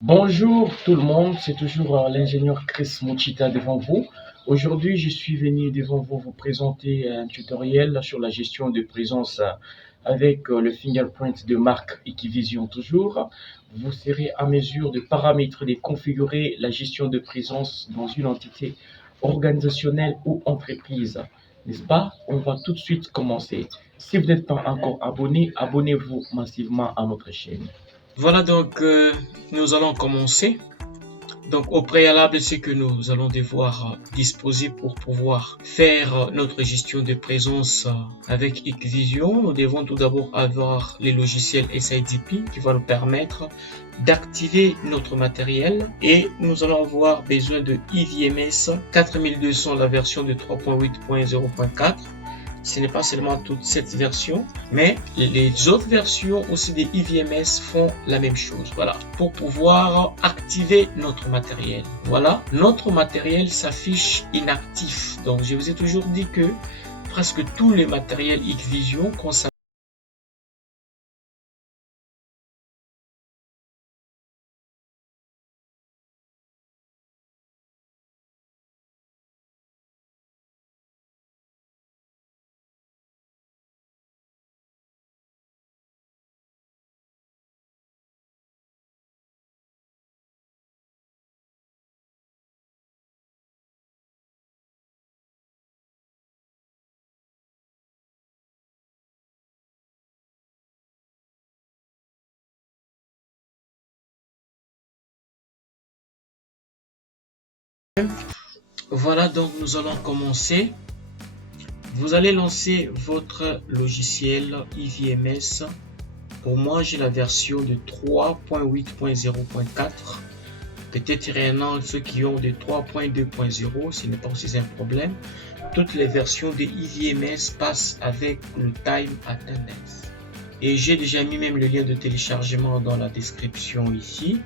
Bonjour tout le monde, c'est toujours l'ingénieur Chris Mochita devant vous. Aujourd'hui, je suis venu devant vous présenter un tutoriel sur la gestion de présence avec le fingerprint de marque Equivision toujours. Vous serez à mesure de paramétrer et de configurer la gestion de présence dans une entité organisationnelle ou entreprise. N'est-ce pas? On va tout de suite commencer. Si vous n'êtes pas encore abonné, abonnez-vous massivement à notre chaîne. Voilà donc, nous allons commencer. Donc au préalable, c'est que nous allons devoir disposer pour pouvoir faire notre gestion de présence avec Hikvision. Nous devons tout d'abord avoir les logiciels SIDP qui va nous permettre d'activer notre matériel et nous allons avoir besoin de IVMS 4200, la version de 3.8.0.4. Ce n'est pas seulement toute cette version, mais les autres versions aussi des IVMS font la même chose. Voilà, pour pouvoir activer notre matériel. Voilà, notre matériel s'affiche inactif. Donc, je vous ai toujours dit que presque tous les matériels Hikvision concernent Voilà, donc nous allons commencer. Vous allez lancer votre logiciel IVMS. Pour moi, j'ai la version de 3.8.0.4. Peut-être il y en a ceux qui ont de 3.2.0, ce n'est pas aussi un problème. Toutes les versions de IVMS passent avec le Time Attendance. Et j'ai déjà mis même le lien de téléchargement dans la description ici.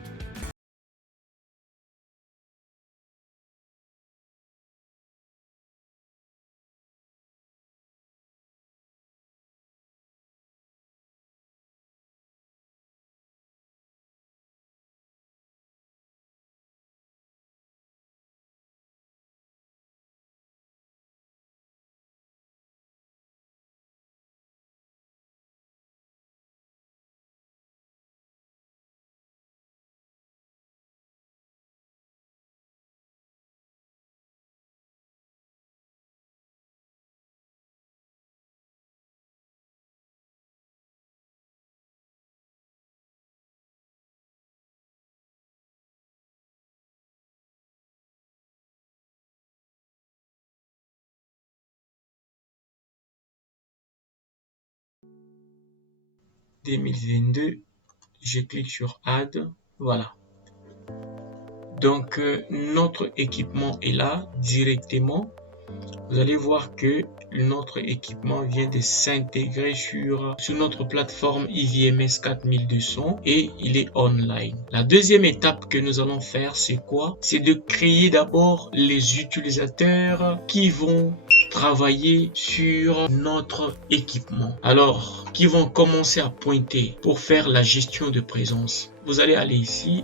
« 2022 », je clique sur Add, voilà. Donc notre équipement est là directement. Vous allez voir que notre équipement vient de s'intégrer sur notre plateforme IVMS 4200 et il est online. La deuxième étape que nous allons faire, c'est quoi? C'est de créer d'abord les utilisateurs qui vont travailler sur notre équipement. Alors, qui vont commencer à pointer pour faire la gestion de présence. Vous allez aller ici.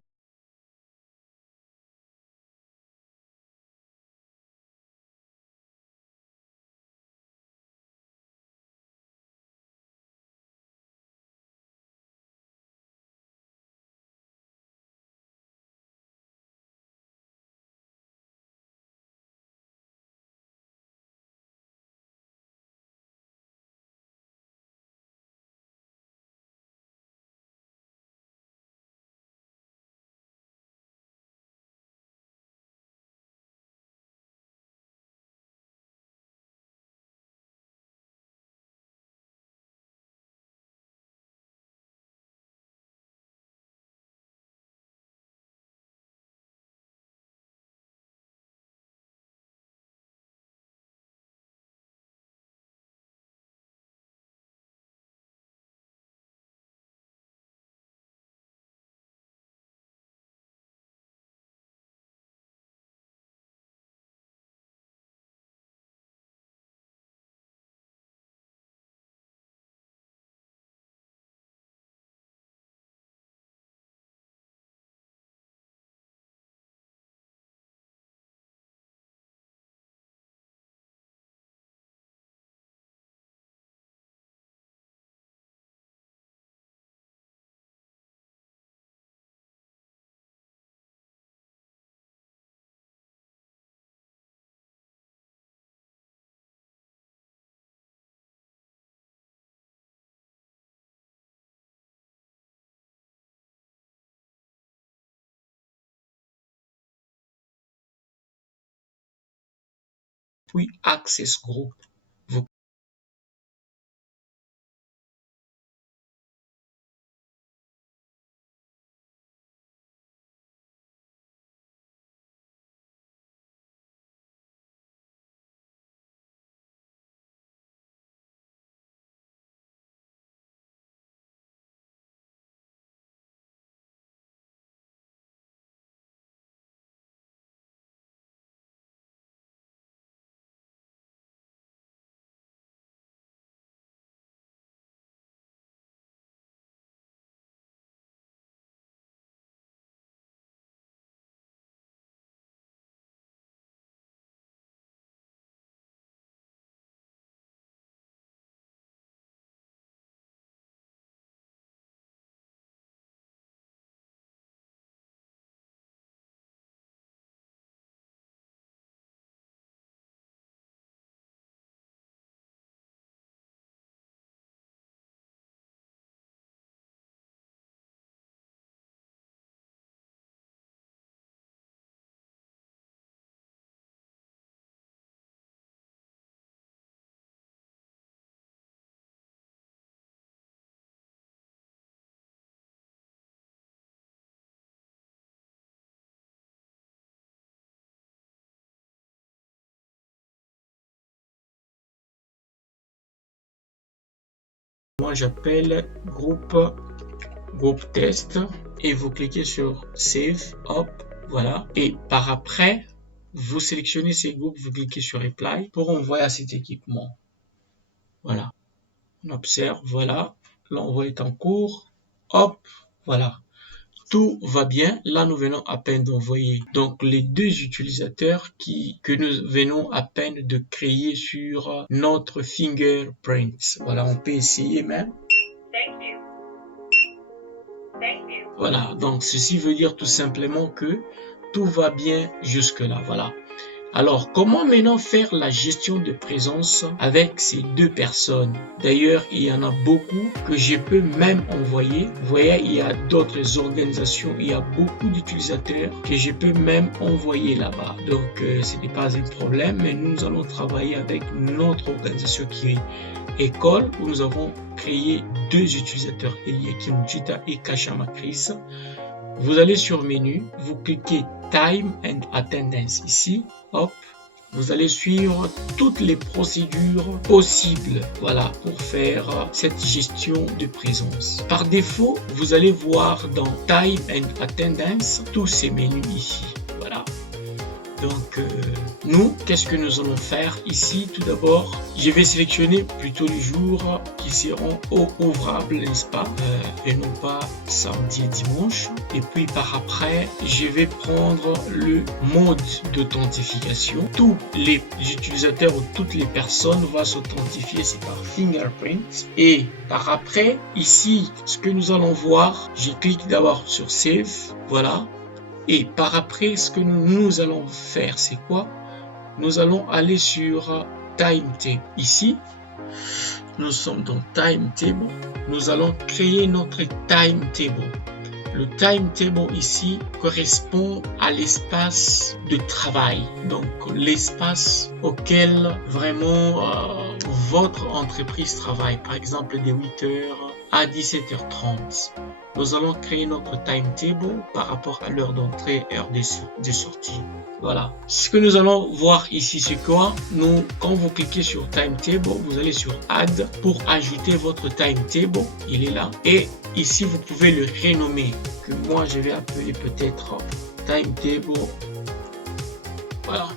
puis Access Group. Moi, j'appelle groupe test et vous cliquez sur Save, hop, voilà. Et par après, vous sélectionnez ces groupes, vous cliquez sur Apply pour envoyer à cet équipement. Voilà. On observe, voilà. L'envoi est en cours. Hop, voilà. Tout va bien. Là, nous venons à peine d'envoyer donc les deux utilisateurs que nous venons à peine de créer sur notre fingerprint. Voilà, on peut essayer même. Voilà, donc ceci veut dire tout simplement que tout va bien jusque-là. Voilà. Alors, comment maintenant faire la gestion de présence avec ces deux personnes? D'ailleurs, il y en a beaucoup que je peux même envoyer. Vous voyez, il y a d'autres organisations, il y a beaucoup d'utilisateurs que je peux même envoyer là-bas. Donc, ce n'est pas un problème, mais nous allons travailler avec notre organisation qui est École, où nous avons créé deux utilisateurs, Eliakim Mujita et Kashama Chris. Vous allez sur menu, vous cliquez Time and Attendance ici, hop, vous allez suivre toutes les procédures possibles, voilà, pour faire cette gestion de présence. Par défaut, vous allez voir dans Time and Attendance tous ces menus ici, voilà. Donc, nous, qu'est-ce que nous allons faire ici? Tout d'abord, je vais sélectionner plutôt les jours qui seront ouvrables, n'est-ce pas? Et non pas samedi et dimanche. Et puis, par après, je vais prendre le mode d'authentification. Tous les utilisateurs ou toutes les personnes vont s'authentifier, c'est par fingerprint. Et par après, ici, ce que nous allons voir, je clique d'abord sur Save, voilà. Et par après, ce que nous allons faire, c'est quoi? Nous allons aller sur Timetable. Ici, nous sommes dans Timetable. Nous allons créer notre Timetable. Le Timetable ici correspond à l'espace de travail. Donc, l'espace auquel vraiment votre entreprise travaille. Par exemple, de 8h à 17h30. Nous allons créer notre timetable par rapport à l'heure d'entrée et heure de sortie. Voilà. Ce que nous allons voir ici, c'est quoi? Quand vous cliquez sur timetable, vous allez sur Add pour ajouter votre timetable. Il est là. Et ici, vous pouvez le renommer. Que moi, je vais appeler peut-être timetable. Voilà.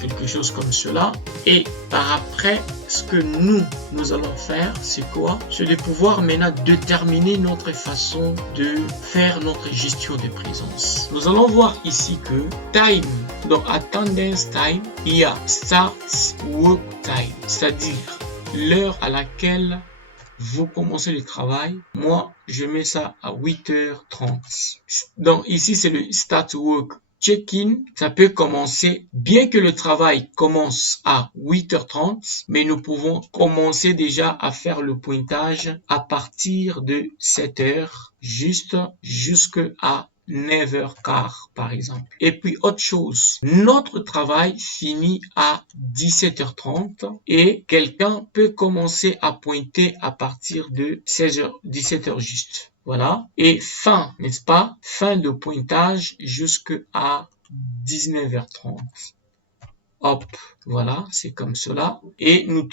Quelque chose comme cela. Et par après, ce que nous allons faire, c'est quoi? C'est de pouvoir maintenant déterminer notre façon de faire notre gestion de présence. Nous allons voir ici que time, dans attendance time, il y a start work time, c'est-à-dire l'heure à laquelle vous commencez le travail. Moi, je mets ça à 8h30. Donc ici, c'est le start work. Check-in, ça peut commencer, bien que le travail commence à 8h30, mais nous pouvons commencer déjà à faire le pointage à partir de 7h jusqu'à 9h15 par exemple. Et puis autre chose, notre travail finit à 17h30 et quelqu'un peut commencer à pointer à partir de 16h, 17h juste. Voilà. Et fin, n'est-ce pas? Fin de pointage jusqu'à 19h30. Hop, voilà, c'est comme cela. Et nous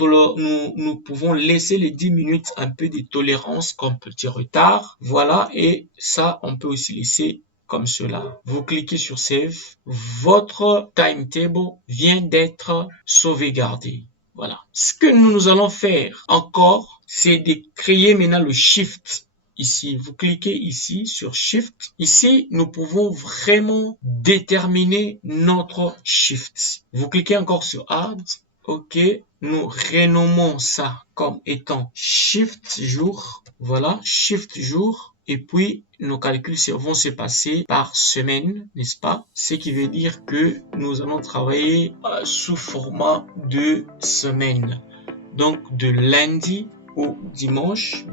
pouvons laisser les 10 minutes un peu de tolérance comme petit retard. Voilà, et ça, on peut aussi laisser comme cela. Vous cliquez sur Save. Votre timetable vient d'être sauvegardé. Voilà. Ce que nous allons faire encore, c'est de créer maintenant le Shift. Ici, vous cliquez ici sur Shift. Ici, nous pouvons vraiment déterminer notre Shift. Vous cliquez encore sur Add. OK. Nous renommons ça comme étant Shift jour. Voilà, Shift jour. Et puis, nos calculs vont se passer par semaine, n'est-ce pas? Ce qui veut dire que nous allons travailler sous format de semaine. Donc, de lundi au dimanche.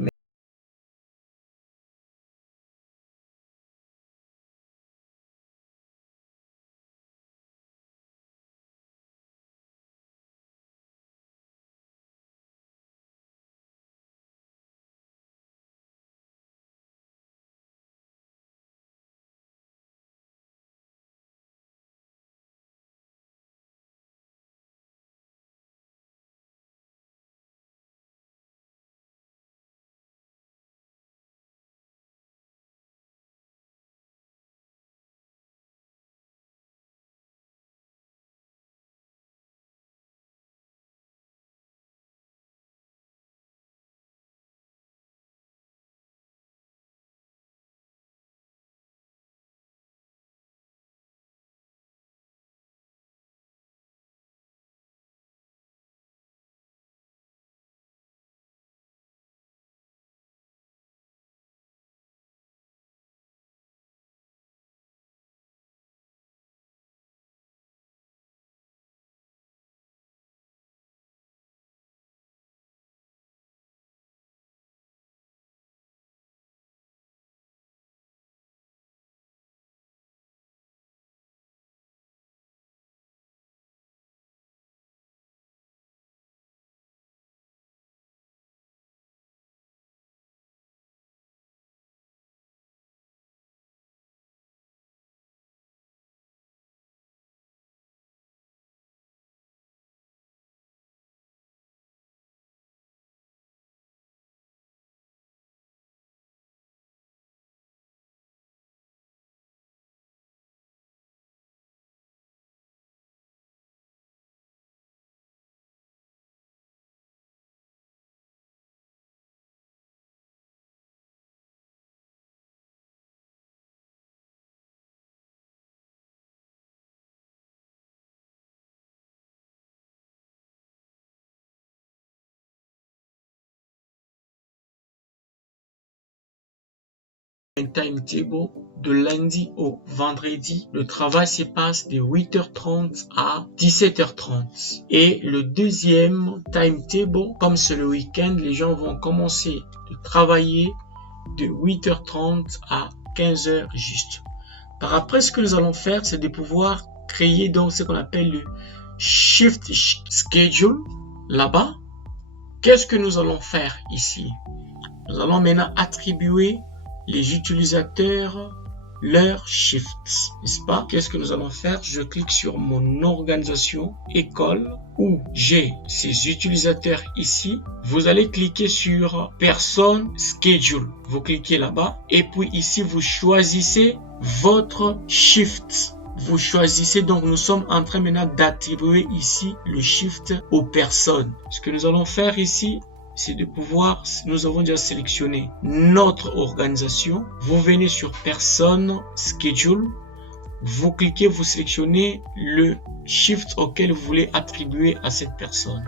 Un timetable de lundi au vendredi. Le travail se passe de 8h30 à 17h30. Et le deuxième timetable, comme c'est le week-end, les gens vont commencer de travailler de 8h30 à 15h juste. Par après, ce que nous allons faire, c'est de pouvoir créer donc ce qu'on appelle le Shift Schedule là-bas. Qu'est-ce que nous allons faire ici? Nous allons maintenant attribuer les utilisateurs leur shift, n'est-ce pas? Qu'est-ce que nous allons faire? Je clique sur mon organisation école où j'ai ces utilisateurs ici. Vous allez cliquer sur personne schedule. Vous cliquez là-bas et puis ici vous choisissez votre shift. Vous choisissez, donc nous sommes en train maintenant d'attribuer ici le shift aux personnes. Ce que nous allons faire ici, c'est de pouvoir, nous avons déjà sélectionné notre organisation. Vous venez sur personne schedule, vous cliquez, vous sélectionnez le shift auquel vous voulez attribuer à cette personne.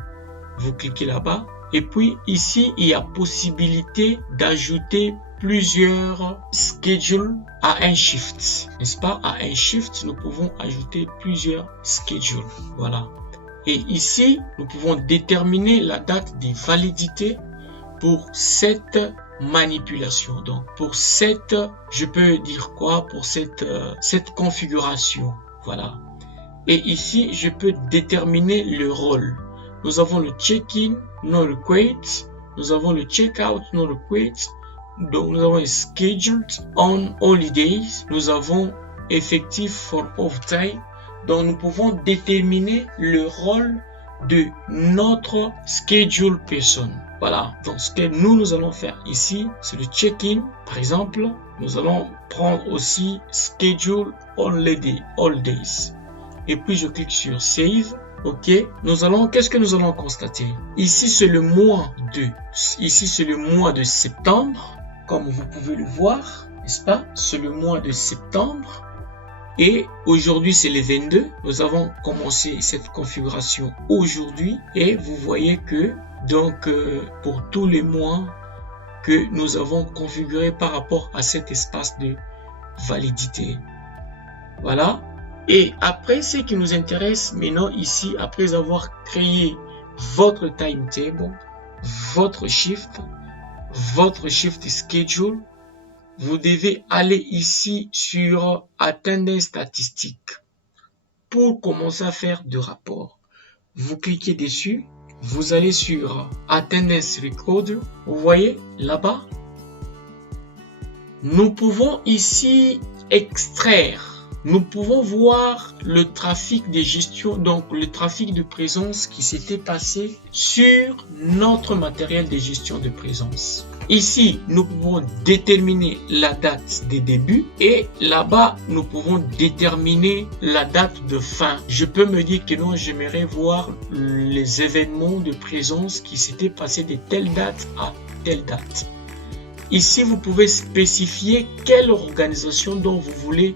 Vous cliquez là-bas et puis ici il y a possibilité d'ajouter plusieurs schedules à un shift, n'est-ce pas? À un shift, nous pouvons ajouter plusieurs schedules. Voilà. Et ici, nous pouvons déterminer la date de validité pour cette manipulation. Donc pour cette, je peux dire quoi pour cette configuration. Voilà. Et ici, je peux déterminer le rôle. Nous avons le check-in, no requests. Nous avons le check-out, no requests. Donc, nous avons le scheduled on holidays. Nous avons effective for off-time. Donc, nous pouvons déterminer le rôle de notre schedule person. Voilà. Donc, ce que nous allons faire ici, c'est le check-in. Par exemple, nous allons prendre aussi schedule holidays. Et puis je clique sur Save. Ok. Qu'est-ce que nous allons constater? Ici, c'est le mois de septembre. Comme vous pouvez le voir, n'est-ce pas? C'est le mois de septembre. Et aujourd'hui, c'est le 22. Nous avons commencé cette configuration aujourd'hui. Et vous voyez que, pour tous les mois que nous avons configurés par rapport à cet espace de validité. Voilà. Et après, ce qui nous intéresse maintenant ici, après avoir créé votre timetable, votre shift schedule, vous devez aller ici sur attendance statistique pour commencer à faire de rapport. Vous cliquez dessus, vous allez sur attendance recorder, vous voyez là-bas. Nous pouvons ici extraire. Nous pouvons voir le trafic de gestion, donc le trafic de présence qui s'était passé sur notre matériel de gestion de présence. Ici, nous pouvons déterminer la date de début et là-bas, nous pouvons déterminer la date de fin. Je peux me dire que non, j'aimerais voir les événements de présence qui s'étaient passés de telle date à telle date. Ici, vous pouvez spécifier quelle organisation dont vous voulez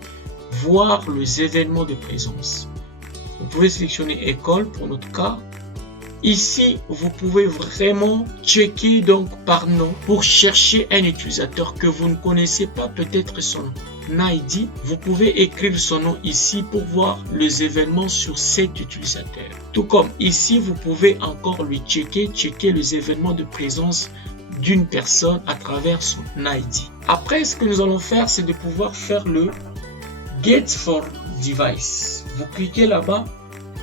voir les événements de présence. Vous pouvez sélectionner école pour notre cas. Ici, vous pouvez vraiment checker donc par nom pour chercher un utilisateur que vous ne connaissez pas, peut-être son ID. Vous pouvez écrire son nom ici pour voir les événements sur cet utilisateur. Tout comme ici, vous pouvez encore lui checker les événements de présence d'une personne à travers son ID. Après, ce que nous allons faire, c'est de pouvoir faire le Get for Device. Vous cliquez là-bas,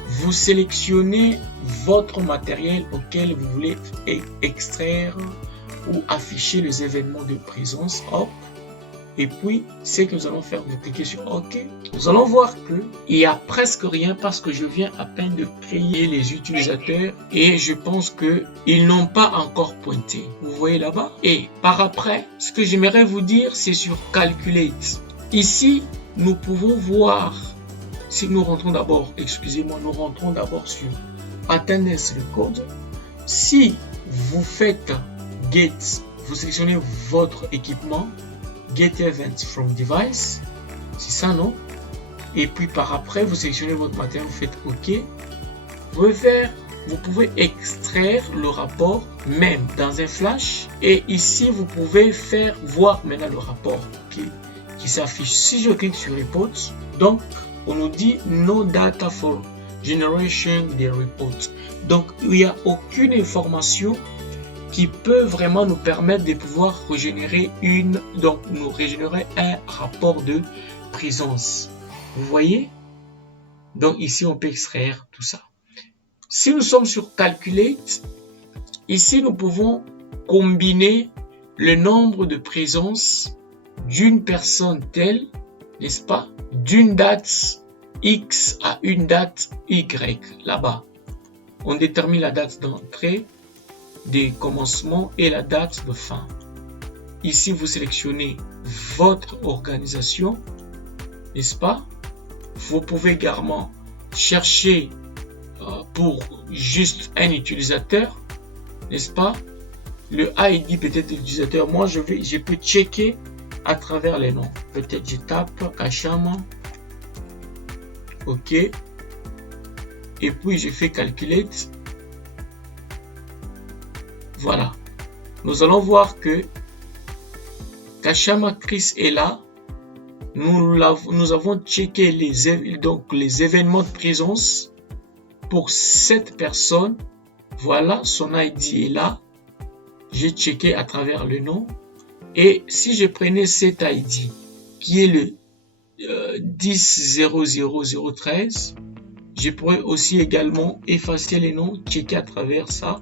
vous sélectionnez votre matériel auquel vous voulez extraire ou afficher les événements de présence. Hop. Et puis, ce que nous allons faire, vous cliquez sur OK. Nous allons voir qu'il n'y a presque rien parce que je viens à peine de créer les utilisateurs et je pense qu'ils n'ont pas encore pointé. Vous voyez là-bas. Et par après, ce que j'aimerais vous dire, c'est sur Calculate. Ici, nous pouvons voir, si nous rentrons d'abord, nous rentrons d'abord sur Attendance Record. Si vous faites Get, vous sélectionnez votre équipement, Get Events from Device, c'est ça, non? Et puis par après, vous sélectionnez votre matériel, vous faites OK. Vous pouvez extraire le rapport même dans un flash. Et ici, vous pouvez voir maintenant le rapport qui s'affiche. Si je clique sur Reports, donc on nous dit No data for generation des reports. Donc il n'y a aucune information qui peut vraiment nous permettre de pouvoir régénérer un rapport de présence. Vous voyez? Donc ici on peut extraire tout ça. Si nous sommes sur Calculate, ici nous pouvons combiner le nombre de présences d'une personne telle, n'est-ce pas, d'une date X à une date Y, là-bas. On détermine la date d'entrée, de commencement et la date de fin. Ici, vous sélectionnez votre organisation, n'est-ce pas? Vous pouvez également chercher pour juste un utilisateur, n'est-ce pas? Le ID peut-être l'utilisateur. Moi, je peux checker à travers les noms. Peut-être je tape Kashama. OK. Et puis je fais Calculate. Voilà. Nous allons voir que Kashama Chris est là. Nous avons checké les événements de présence pour cette personne. Voilà, son ID est là. J'ai checké à travers le nom. Et si je prenais cet ID, qui est le 10 00013, je pourrais aussi également effacer les noms, checker à travers ça.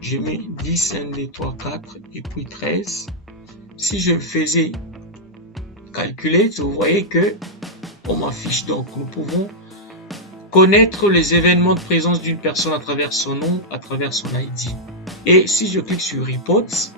Je mets 10, 1, 2, 3, 4 et puis 13. Si je faisais calculer, vous voyez que on m'affiche. Donc nous pouvons connaître les événements de présence d'une personne à travers son nom, à travers son ID. Et si je clique sur Reports,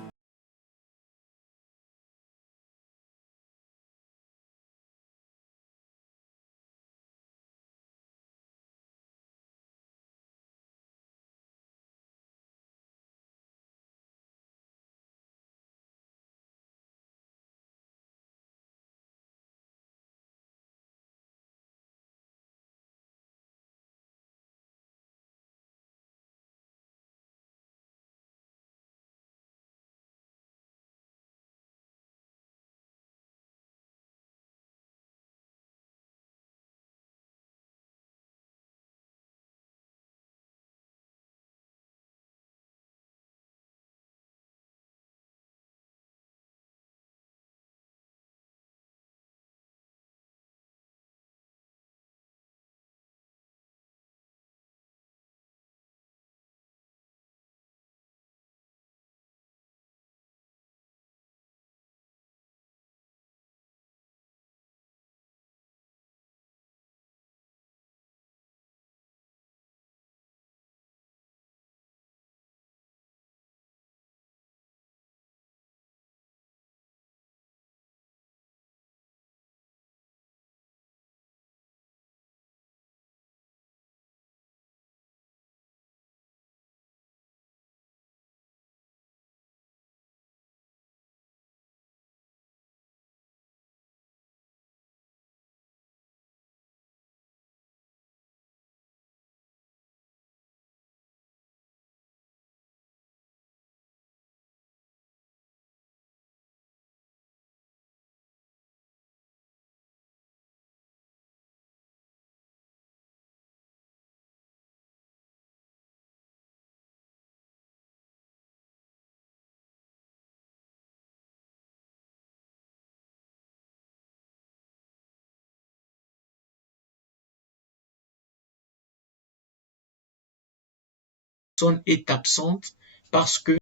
personne est absente parce que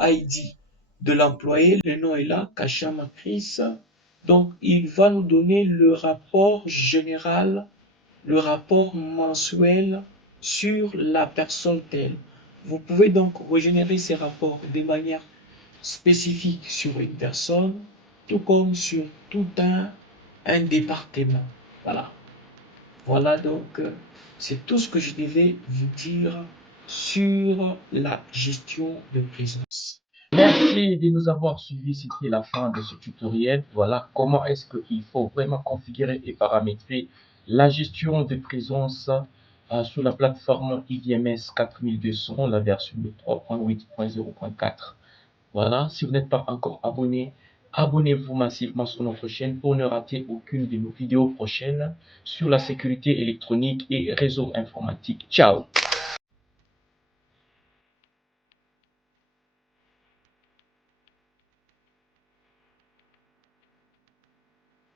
ID de l'employé, le nom est là, Kachama Chris. Donc, il va nous donner le rapport général, le rapport mensuel sur la personne telle. Vous pouvez donc régénérer ces rapports de manière spécifique sur une personne, tout comme sur tout un département. Voilà. Voilà donc, c'est tout ce que je devais vous dire sur la gestion de présence. Merci de nous avoir suivis. C'était la fin de ce tutoriel. Voilà comment est-ce qu'il faut vraiment configurer et paramétrer la gestion de présence sur la plateforme IDMS 4200, la version de 3.8.0.4. Voilà, si vous n'êtes pas encore abonné, abonnez-vous massivement sur notre chaîne pour ne rater aucune de nos vidéos prochaines sur la sécurité électronique et réseau informatique. Ciao!